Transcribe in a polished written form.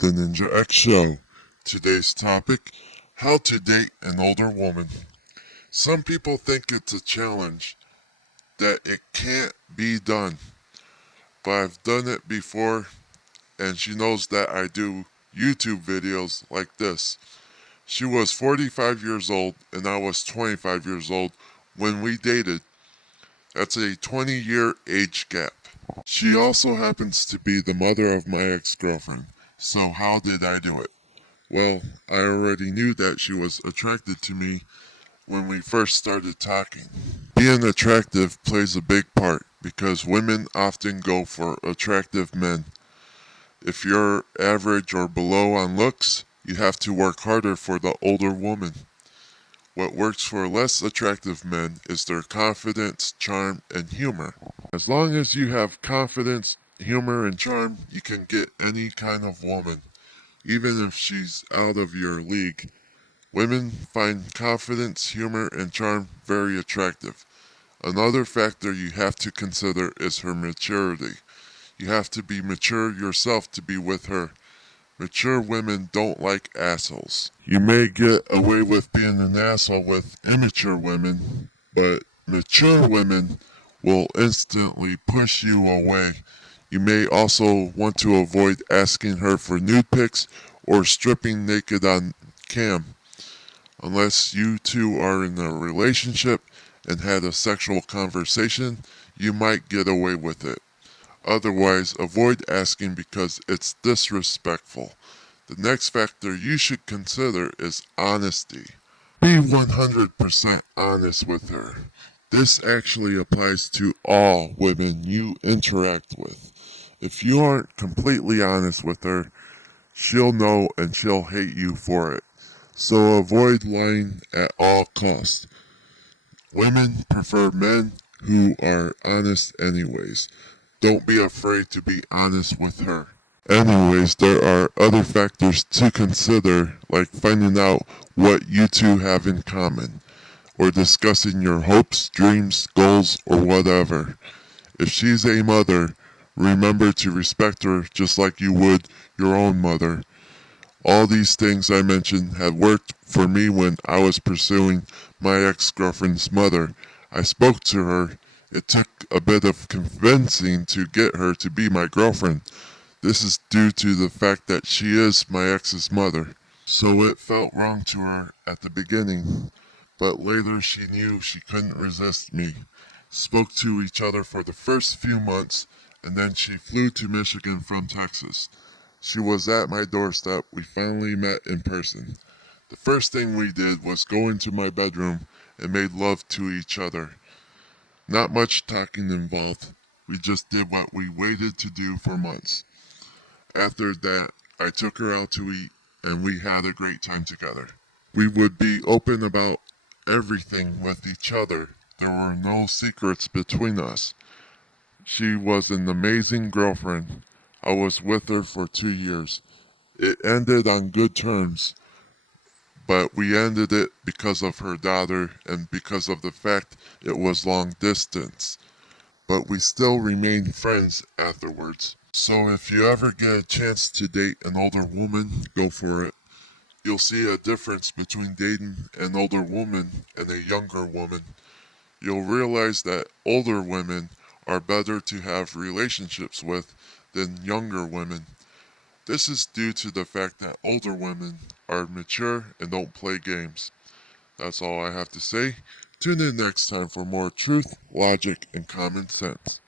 The Ninja X Show. Today's topic, how to date an older woman. Some people think it's a challenge, that it can't be done. But I've done it before, and she knows that I do YouTube videos like this. She was 45 years old, and I was 25 years old when we dated. That's a 20-year age gap. She also happens to be the mother of my ex-girlfriend. So how did I do it? Well, I already knew that she was attracted to me when we first started talking. Being attractive plays a big part because women often go for attractive men. If you're average or below on looks, you have to work harder for the older woman. What works for less attractive men is their confidence, charm, and humor. As long as you have confidence, humor, and charm, you can get any kind of woman, even if she's out of your league. Women find confidence, humor, and charm very attractive. Another factor you have to consider is her maturity. You have to be mature yourself to be with her. Mature women don't like assholes. You may get away with being an asshole with immature women, but mature women will instantly push you away. You may also want to avoid asking her for nude pics or stripping naked on cam. Unless you two are in a relationship and had a sexual conversation, you might get away with it. Otherwise, avoid asking because it's disrespectful. The next factor you should consider is honesty. Be 100% honest with her. This actually applies to all women you interact with. If you aren't completely honest with her, she'll know and she'll hate you for it. So avoid lying at all costs. Women prefer men who are honest anyways. Don't be afraid to be honest with her. Anyways, there are other factors to consider, like finding out what you two have in common, or discussing your hopes, dreams, goals, or whatever. If she's a mother, remember to respect her just like you would your own mother. All these things I mentioned have worked for me when I was pursuing my ex-girlfriend's mother. I spoke to her. It took a bit of convincing to get her to be my girlfriend. This is due to the fact that she is my ex's mother. So it felt wrong to her at the beginning, but later she knew she couldn't resist me. Spoke to each other for the first few months, and then she flew to Michigan from Texas. She was at my doorstep. We finally met in person. The first thing we did was go into my bedroom and made love to each other. Not much talking involved. We just did what we waited to do for months. After that, I took her out to eat and we had a great time together. We would be open about everything with each other. There were no secrets between us. She was an amazing girlfriend. I was with her for 2 years. It ended on good terms, but we ended it because of her daughter and because of the fact it was long distance. But we still remained friends afterwards. So if you ever get a chance to date an older woman, go for it. You'll see a difference between dating an older woman and a younger woman. You'll realize that older women are better to have relationships with than younger women. This is due to the fact that older women are mature and don't play games. That's all I have to say. Tune in next time for more truth, logic, and common sense.